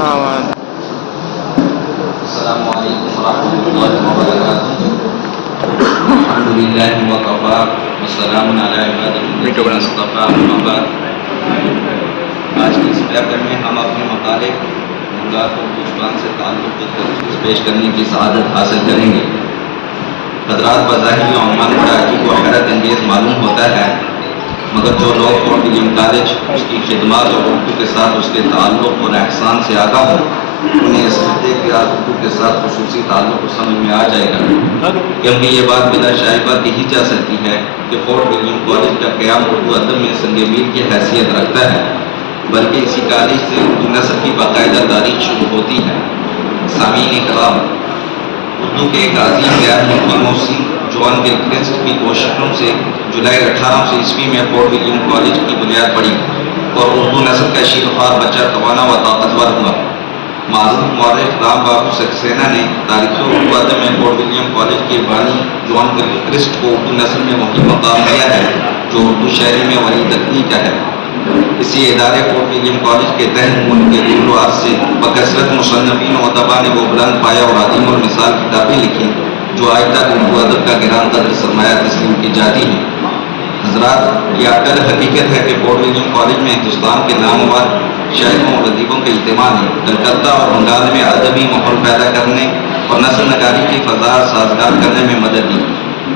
السلام علیکم ورحمۃ اللہ وبرکاتہ. الحمد للہ وکفی والسلام علی عبادہ الذین اصطفی اما بعد. آج کی اس پیپر میں ہم اپنے مقالے بنگال اردو زبان سے تعلق پر تجویز پیش کرنے کی سعادت حاصل کریں گے. حضرات، بظاہر یہ عنوان بڑا عجیب و حیرت انگیز معلوم ہوتا ہے، مگر جو لوگ فورٹ ولیم کالج، اس کی خدمات اور اردو کے ساتھ اس کے تعلق اور احسان سے آگاہ ہوں، انہیں اس خطے کے اردو کے ساتھ خصوصی تعلق کو سمجھ میں آ جائے گا. کیونکہ یہ بات بلا شائبہ کہی جا سکتی ہے کہ فورٹ ولیم کالج کا قیام اردو ادب میں سنگ میل کی حیثیت رکھتا ہے، بلکہ اسی کالج سے اردو نثر کی باقاعدہ تاریخ شروع ہوتی ہے. سامعین کرام، اردو کے ایک عظیم غیر ملکی موسیقی جوان گلکرسٹ کی کوششوں سے جولائی 1800 میں فورٹ ولیم کالج کی بنیاد پڑی اور اردو نثر کا شیرخوار بچہ توانا و طاقتور ہوا. معروف مورخ رام بابو سکسینہ نے تاریخ اردو ادب میں فورٹ ولیم کالج کے بانی جوان گلکرسٹ کو اردو نثر میں وہی مقام دیا ہے جو اردو شاعری میں ولی تکنی کا ہے. اسی ادارے فورٹ ولیم کالج کے تحت ملک کے دور و عرض سے بکثرت مصنفین و ادبا نے وہ بلند پایا اور عظیم المثال کتابیں لکھی جو آج تک اردو ادب کا گران قدر سرمایہ تسلیم کی جاتی ہیں. حضرات، یہ اٹل حقیقت ہے کہ فورٹ ولیم کالج میں ہندوستان کے نامور شاعروں اور ادیبوں کے اجتماع نے کلکتہ اور بنگال میں ادبی ماحول پیدا کرنے اور نثر نگاری کی فضا سازگار کرنے میں مدد دی.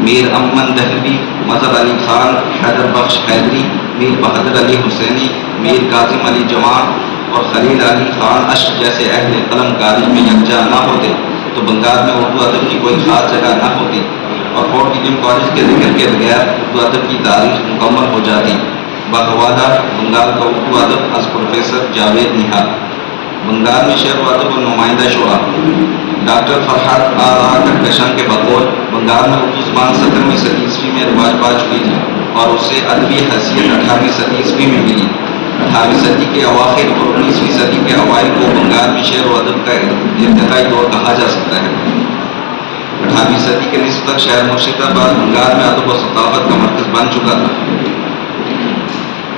میر امن دہلوی، مظہر علی خان، حیدر بخش حیدری، میر بہادر علی حسینی، میر کاظم علی جوان اور خلیل علی خان اشق جیسے اہل قلم کالج میں یکجا نہ ہوتے تو بنگال میں اردو ادب کی کوئی خاص جگہ نہ ہوتی اور فورٹ ولیم کالج کے ذکر کے بغیر اردو ادب کی تاریخ مکمل ہو جاتی. بحوالہ بنگال کا اردو ادب از پروفیسر جاوید نہاد. بنگال میں شعر و ادب و نمائندہ شعراء ڈاکٹر فرحت کہکشان کے بقول بنگال میں اردو زبان 17ویں صدی عیسوی میں رواج پا چکی تھی اور اسے ادبی حیثیت 18ویں صدی عیسوی میں ملی. 18ویں صدی کے اواخر اور 19ویں صدی کے اوائل کو بنگال میں شعر و ادب کا ارتقائی دور کہا جا سکتا ہے. 18ویں صدی کے نصف تک شہر مرشدآباد بنگال میں ادب و ثقافت کا مرکز بن چکا تھا.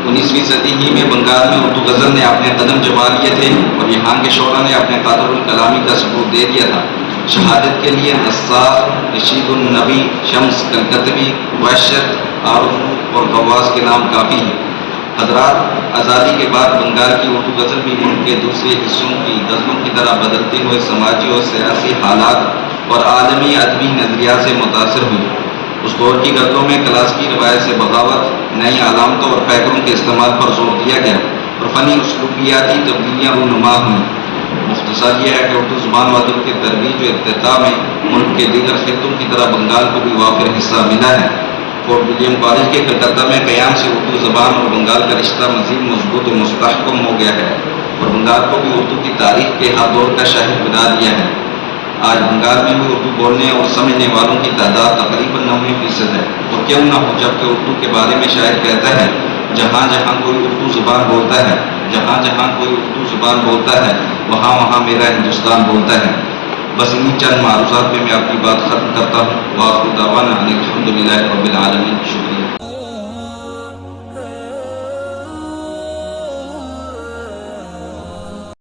19ویں صدی ہی میں بنگال میں اردو غزل نے اپنے قدم جما لیے تھے اور یہاں کے شعراء نے اپنے قادر الکلامی کا ثبوت دے دیا تھا. شہادت کے لیے نصار، رشید النبی، شمس کلکتوی، وحشت، آرزو اور غواص کے نام کافی ہیں. حضرات، آزادی کے بعد بنگال کی اردو غزل بھی ملک کے دوسرے حصوں کی غزلوں کی طرح بدلتے ہوئے سماجی اور سیاسی حالات اور عالمی ادبی نظریات سے متاثر ہوئی. اس دور کی غزلوں میں کلاسیکی روایت سے بغاوت، نئی علامتوں اور پیکروں کے استعمال پر زور دیا گیا اور فنی اسلوبیاتی تبدیلیاں رونما ہوئیں. مختصر یہ ہے کہ اردو زبان و ادب کے ترویج و ارتقاء میں ملک کے دیگر خطوں کی طرح بنگال کو بھی وافر حصہ ملا ہے. فورٹ ولیم کالج کے کلکتہ میں قیام سے اردو زبان اور بنگال کا رشتہ مزید مضبوط و مستحکم ہو گیا ہے اور بنگال کو بھی اردو کی تاریخ کے ہر دور کا شاہد بنا دیا ہے. آج بنگال میں بھی اردو بولنے اور سمجھنے والوں کی تعداد تقریباً 90% ہے. اور کیوں نہ ہو، جبکہ اردو کے بارے میں شاعر کہتا ہے جہاں جہاں کوئی اردو زبان بولتا ہے، جہاں جہاں کوئی اردو زبان بولتا ہے وہاں وہاں میرا ہندوستان بولتا ہے. بس انہی چند معروضات پہ میں اپنی بات ختم کرتا ہوں. وآخر دعوانا ان الحمد للہ رب العالمین. شکریہ.